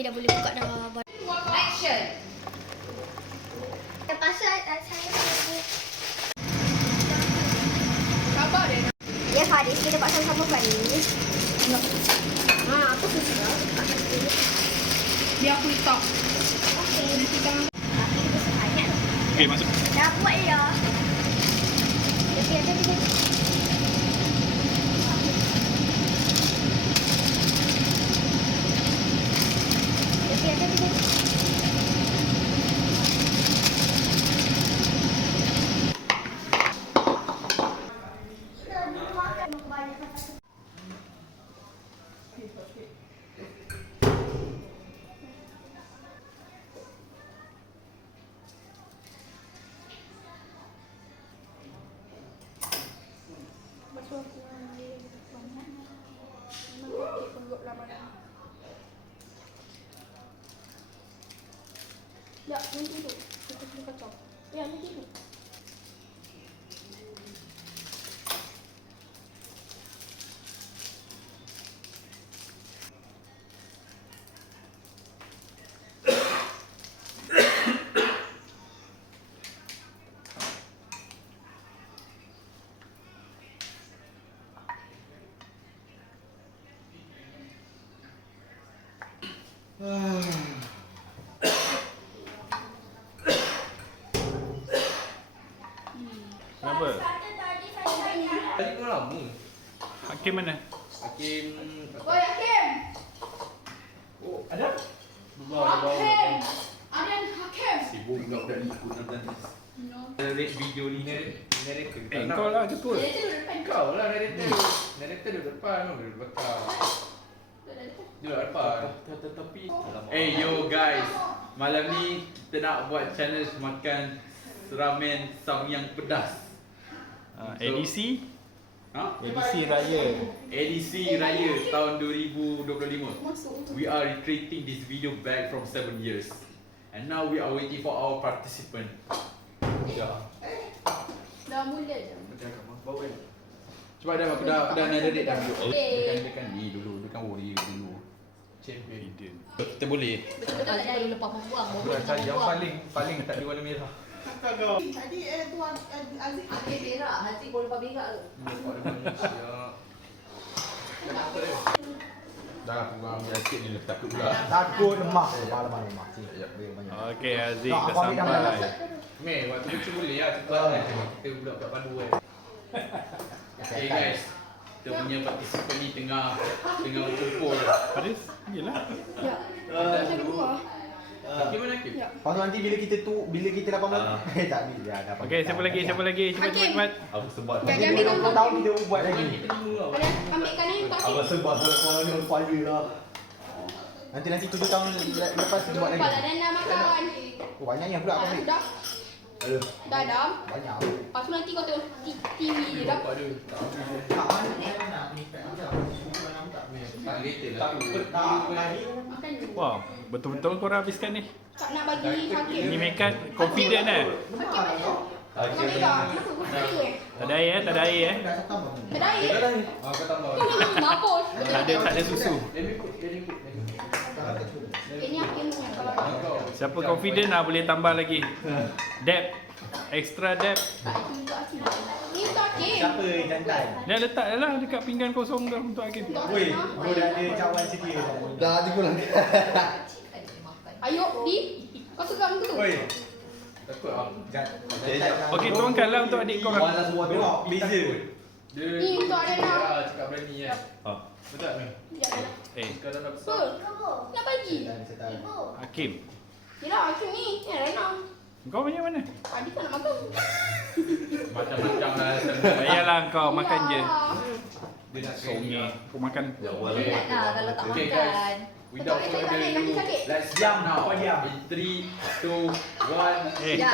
Dia dah boleh buka dah. Action. Pasal saya Sabar dia. Ya Faris, kita dapat sama-sama Faris. Apa susah? Biar aku letak. Okey. Nanti jangan. Tapi kita sebanyak. Okey, masuk. Dah buat ya. Okey, ada. Okey, ada. Ya, nanti tu. Kita kena kacau. Ya, nanti tu. Kenapa? Tadi kau lama. Hakim mana? Hakim. Oi, Hakim. Oh, ada? Hakim. Arian Hakim. Sibuk budak-budak ni ikut nanti. Narrate video ni narrator. Kau lah jemput. Dia tu depan. Kau lah narrator. Narrator duduk depan, kau duduk belakang. Duduk depan. Tapi hey yo guys, malam ni kita nak buat challenge makan ramen Samyang pedas. Edisi? Ha? Edisi Raya. Edisi Raya tahun 2025. Masuk. We are recreating this video back from 7 years. And now we are waiting for our participant. Ya. Dah mula je. Cuba dah aku dah narrate dah duduk. Okay. Dekan ni dulu, dekan Wori dulu. Champion. Hidden. Kita boleh. Betul-betul tak ada lepas membuang. Aku cari yang paling tak ada warna merah. Tadi tu Aziz Hakim berak. Hati boleh lepas berak tu. Dah kurang sikit ni takut pula. takut lemah. Lemah. Ya. Banyak. Okey, Aziz Tak, dah abang pegang dah. sampai. Meh, waktu kecil boleh ya cepat kan. Kita budak padu kan. Okay guys. Kita punya partisipan ni tengah berkumpul. Faris, pergilah. Ya. Saya keluar. Gimana Kim? Ya. Lepas tu nanti bila kita 18 tak ni dia dah. Okey, siapa lagi? Cepat Hakim. cepat. Aku sebab Jangan Nanti ambil bila gambar. tahu kita buat lagi. kita ni mula. Ada ambilkan ni untuk Hakim. sebab kau ni upaya lah. Nanti 7 tahun lepas kita buat Lupa lagi. lah dan nak makan. Oh, banyaknya pula kau ni. Dah. Dah dah. Banyak. Lepas tu nanti kau tengok TV je dah. Bapak dia. Tak later lah. Makan je. Wow, betul-betul korang habiskan ni. Tak nak bagi Hakim. Ni Mekat confident eh. Hakim ada. Kau pegang. Kenapa? Kau suka eh? Tak ada air tak ada air Tak ada air. Kau tambah. Kau memang mampus. Tak ada susu. Let me put. Ini Hakim punya kalau Siapa confident lah boleh tambah lagi. Depth. Extra depth. tak itu untuk Hakim. Ni untuk Hakim. Siapa jantan? Dah letak dah lah dekat pinggan kosong dah untuk Hakim. Untuk Woi, Hakim. kau dah ada cawan sedia. Dah juga lah. Ayo, Di. Kau seram tu. Woi, Takut ah. Okey, tuangkanlah untuk adik korang. Warna semua tu. tengok beza. Dia Ni untuk Arena. cakap berani kan. Betul tak ni? Ya, dah. Sekarang dah Apa? besar. Nak bagi? Setan. Hakim. Yelah, Hakim ni. Ni Arena. Kau punya mana? Tadi tak nak makan. Macam-macam lah. Payahlah kau makan je. Dia nak Songe. Kau makan. Ingat lah kalau tak Okay, makan. guys. Without Sakit, further sakit, ado, sakit. let's jump now. Kau diam. In 3, 2, 1. Eh, Ya.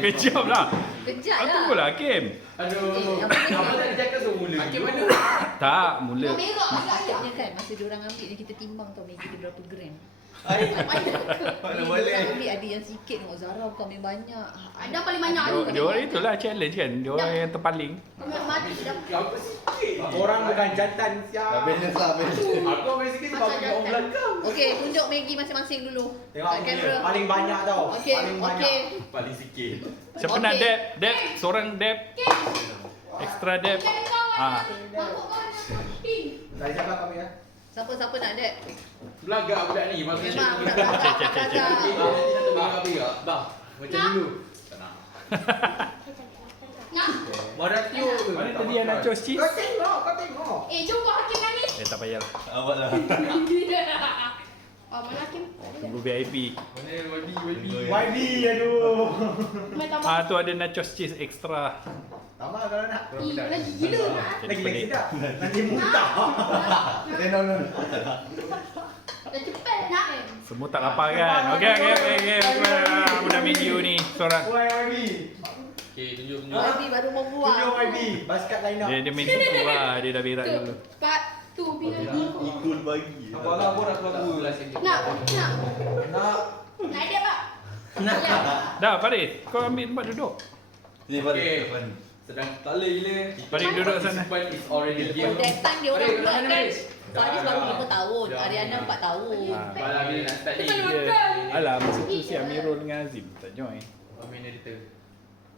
kejap lah. Kejap Aku lah. tunggulah Hakim. Aduh. Apa tak cakap tu mula? Hakim mana? Tak, mula. Yang merah agak Maksudnya kan masa diorang ambil ni kita timbang tau Maggi dia berapa gram. Mana boleh. Ambil ada yang sikit tengok Zara bukan main banyak. Ada paling banyak Dia orang itulah challenge kan. Dia orang yang terpaling. Mati dah. Apa sikit? Orang bukan jantan siap. Habisnya lah, habis. Aku ambil sikit sebab aku orang belakang. Okey, tunjuk Maggi masing-masing dulu. Tengok Kat kamera. paling banyak tau. Okey, Paling banyak. okey. Paling sikit. Siapa Okey. nak dab? Dab. Seorang dab. Extra dab. Ah. Dah siapa kami ya? Siapa nak dek? Belagak budak ni. Memang Macam nak ni. belakang. Cek, cek, cek, cek. Belagak. Dah. Macam dulu. Tak nak. Nak? Maratio. Mana tadi yang nachos cheese? Kau tengok. Jom buat Hakim nangis. Tak payah. Awak lah. Oh, mana Hakim? Tunggu VIP. Mana YB? YB aduh. Mai tambah. Ah tu ada nachos cheese extra. Tambah kalau nak. Lagi gila nak. Jadi Lagi pelik. sedap. Nanti muntah. No. Dah cepat nak. Semua tak lapar kan? Okey. Aku nak video ni seorang. YB. Okay, tunjuk. YB baru membuat. Tunjuk YB. Basket line up. Dia main tu lah. Dia dah berak dulu. Part tu bila Ikut bagi. Apa lah, aku dah keluar lah sikit. Nak. Nak. Nak dia pak. Dah Faris, kau ambil tempat duduk. Ni Okay. Sedang tak boleh gila. Faris duduk sana. Participant is already Oh, here. that time dia orang Faris, buat mana kan. Faris? Faris baru 5 tahun, Dah. Ariana 4 tahun. Malam ni nak start ni. Alah, masa tu si Amirul dengan Azim tak join. Amin editor.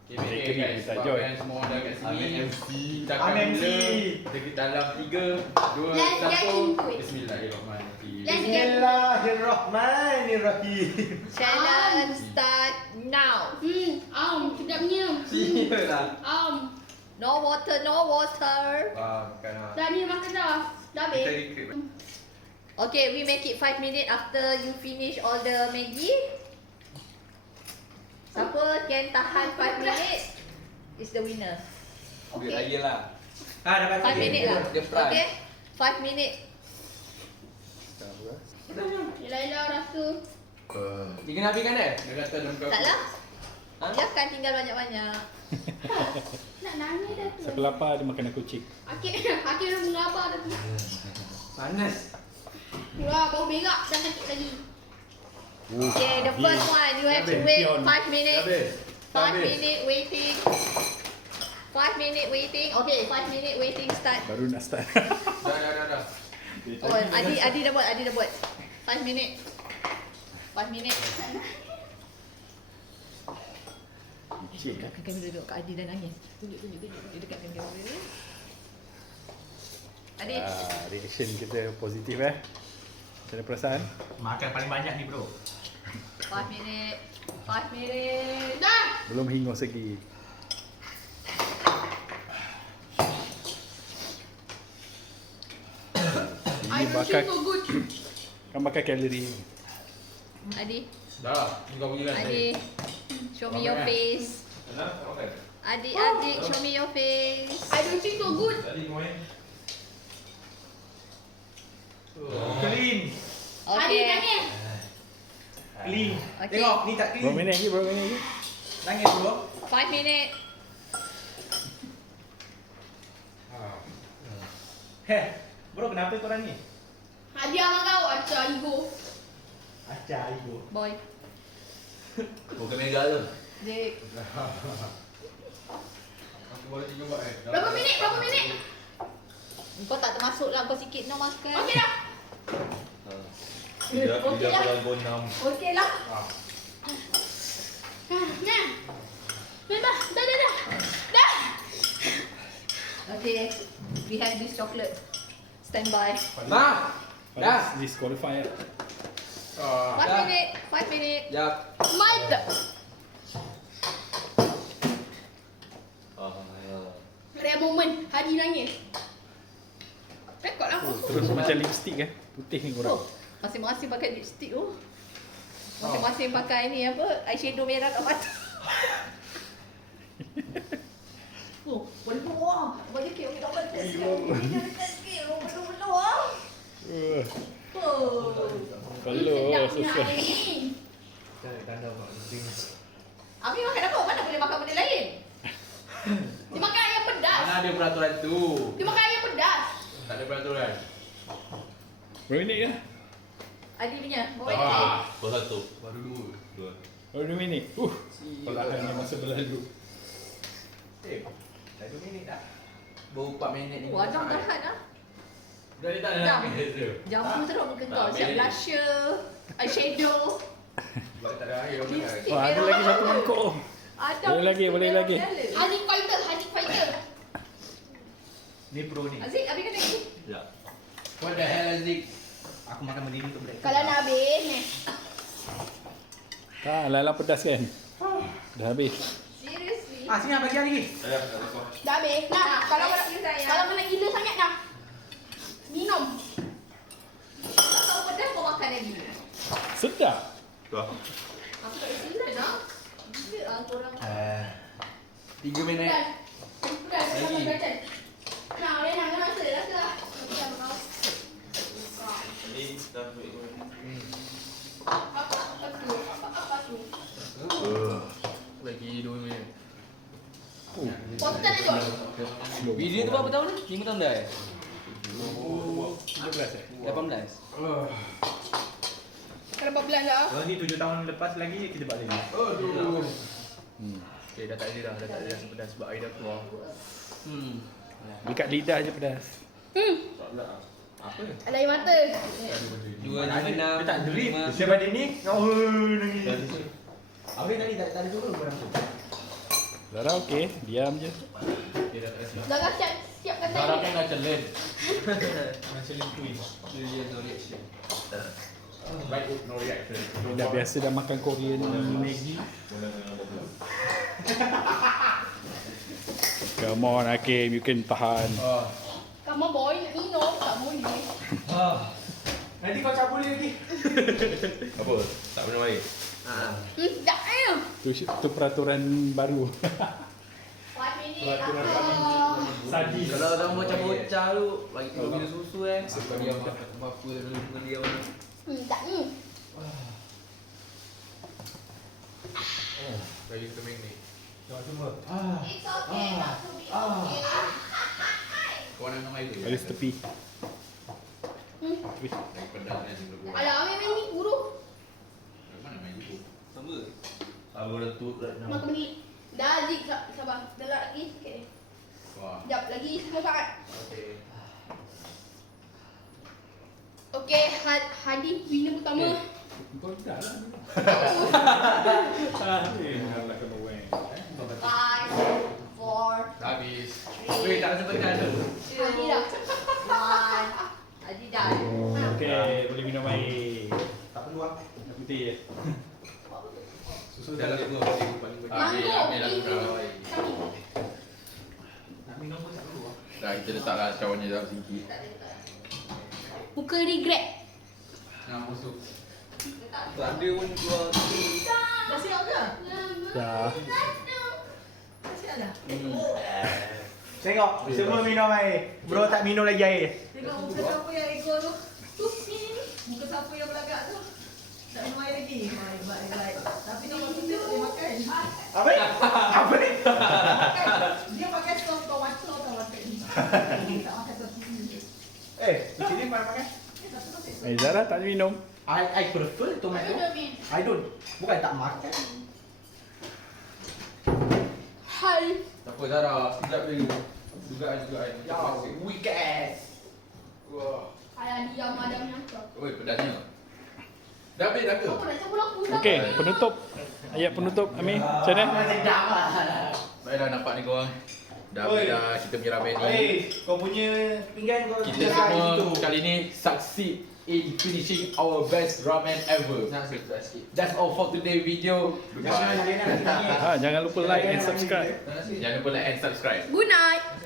Saya Okay, kira guys, tak join. sebabkan semua dah kat sini. Amin MC. Kita akan Amin mula MC. dekat dalam 3, 2, Let's get 1. into it. Bismillahirrahmanirrahim. Let's get Bismillahirrahmanirrahim. Challenge start now. Sedapnya. Sialah. No water, no water. Bukan lah. Dah ni makan dah. Dah Kita habis. record. Okay, we make it 5 minutes after you finish all the Maggi. Siapa can tahan 5 minutes is the winner. Duit Okay. lagi lah. Dapat 5 minutes lah. Dia fry. Okay. 5 minutes. Yelah rasa. Dia kena habiskan dia? Dia kata dia bukan. Taklah. Dia akan tinggal banyak-banyak. Nak nangis dah tu. Siapa lapar dia makan kucing. Hakim dah mengapa dah tu. Panas. Wah, bau berak dah sakit lagi. Okay, the first one you have to wait 5 minutes. 5 minute waiting. 5 minute waiting. Okay, 5 minute waiting start. Baru nak start. Dah. Oh, Adi dah buat. 5 minute. 5 minute. Cik. Dekat kamera duduk Kak Adi dah nangis. Tunjuk. Dia dekatkan kamera. Adi. Reaction kita positif Macam mana perasaan? Makan paling banyak ni bro. 5 minute. 5 minute. Dah. Belum hingus lagi. I Ini don't bakar, feel so good. kan bakar kalori. Adi. Dah. Ni kau pergi kan? Adi. Show me your face. Adi, show me your face. I don't feel so good. Clean. Adi Okay. nangis. Clean. Okay. Tengok ni tak Berapa clean. minit lagi? Nangis bro. 5 minute. Heh. Bro kenapa korang ni? Hadiah sama kau. Acah ego. Acah ibu. Boy. Bukan mega tu. Jake. Aku boleh 3 buat Berapa minit? Kau tak termasuk lah. Kau sikit no makan. Okey dah. Okey lah. Okey lah. Nah. Dah. Okay. We have this chocolate. Stand by. Nah. Dah. Disqualify 5 minute. 5 minute. Ya. Mike. Rare moment. Hadi nangis. Rekod lah aku. Terus macam lipstick Putih ni korang. Oh, masing-masing pakai lipstick oh. Masing-masing pakai ni apa? Eyeshadow merah kat mata. Oh, boleh keluar. Boleh ke? Okey, dapat test. Sikit. Belum ah. Oh. Kalau susah. Abi makan apa? Mana boleh makan benda lain? Dia makan ayam pedas. Mana ada peraturan tu? Dia makan ayam pedas. Tak ada peraturan. Berapa minit Adi punya. Bawa Baru satu. Baru dua. Oh, 2 minit. Perlahannya masa berlalu. Dah 2 minit dah. Baru 4 minit ni. Wah, dah tahan lah. Dah dia tak ada Jam. nak minit tu. Jampu teruk muka kau. Tak, Siap minit. blusher, eyeshadow. Dah tak ada air. Lipstick Wah, ada merah. lagi 1 mangkuk. Ada Boleh lagi, lipstick boleh merah lagi. segala. Honey fighter. Ni pro ni. Aziz, habiskan lagi. Ya. What the hell Aziz? Aku makan benda ni untuk breakfast. Kalau nak habis ni. Tak, lala pedas kan? Dah habis. Seriously. Sini bagi lagi. Dah habis. Nah, kalau thank you, sayang. kalau nak gila sangat nah. Minum. Kau tahu pedas kau makan lagi. Sedap. Aku tak excellent lah. Gila lah korang. 3 minit. Pedas. Sama belajar. Nah, Rena rasa lah. Macam kau. Apa tu? Lagi 2 minit. Potong tak John? Video tu berapa tahun ni? 5 tahun dah 13 eh? 18. Kalau 14 lah. Kalau ni 7 tahun lepas lagi kita buat lagi. Okay, dah tak ada dah. Dah tak ada rasa pedas sebab air dah keluar. Dekat lidah je pedas. Apa? Ada air mata. 2, 5, 6, Dia tak drip. 5. Daripada ni, nangis. Habis tadi tak ada turun barang tu. Zara okey, diam je. Okay, dah tak rasa. Zara siapkan Sarah tadi. kan dah challenge. Macam ni twin. No reaction. Right hook, no reaction. Dah biasa dah makan Korean Maggi. Come on Hakim, you can tahan. Kamu boy nak minum tak boleh. Nanti kau cabut lagi. Apa? Tak minum air? Tak eh. Tu peraturan baru. 5 minit. Sadis. Kalau dah macam bocah tu, bagi kau minum susu dia makan apa dulu dengan dia orang. Tak ni. Lagi keming ni. Tengok semua. It's okay not to be okay. Kau nak minum air tu? Ada tepi. Lagi pedas ni sebelum. Alah, ambil ni guru. Mana main tu? Sama. Aku dah tu dah Makan beli. Dah Zik, sabar. Dah lagi sikit. Wah. Sekejap lagi 10 saat. Okey. Okey, Hadi winner pertama. Kau dah lah. 5, 4, Habis. Weh, tak rasa pedas tu. 2, Hadi dah. 1. Adi dah. Okey, boleh minum air. Tak perlu ah. Yang putih je. Susu Dah dah lah lagu. gua bagi paling banyak. Mango. Ambil lah berapa air. Nak minum pun tak perlu ah. Dah kita letaklah cawannya dalam sinki. Muka regret. Nak busuk. Tak ada pun keluar. Dah siap ke? Dah. Dah siap dah? Tengok, semua minum air. Bro tak minum lagi air. Tengok muka siapa yang ekor tu. Muka siapa yang belagak tu. Tak minum air lagi. Baik. Tapi nama kita tak boleh makan. Apa ni? Apa ni? Dia pakai sos tomato tau makan ni. Tak makan sos ni. Di sini makan. Zara tak minum. I prefer tomato. I don't. Bukan tak makan. Hai. Tak apa Zara, sekejap dulu. Dugaan. Ya, weak ass. Wah. Alah diam ada menyantar. Oi, pedasnya. Dah habis dah ke? Apa nak campur aku dah. Okey, penutup. Ayat penutup Amir. Macam mana? Sedap lah. Baiklah nampak ni korang. Dah habis dah kita punya ramen ni. Kau punya pinggan kau Kita semua kali ni succeed in finishing our best ramen ever. That's all for today video. Bye. Jangan lupa like and subscribe. Jangan lupa like and subscribe. Good night.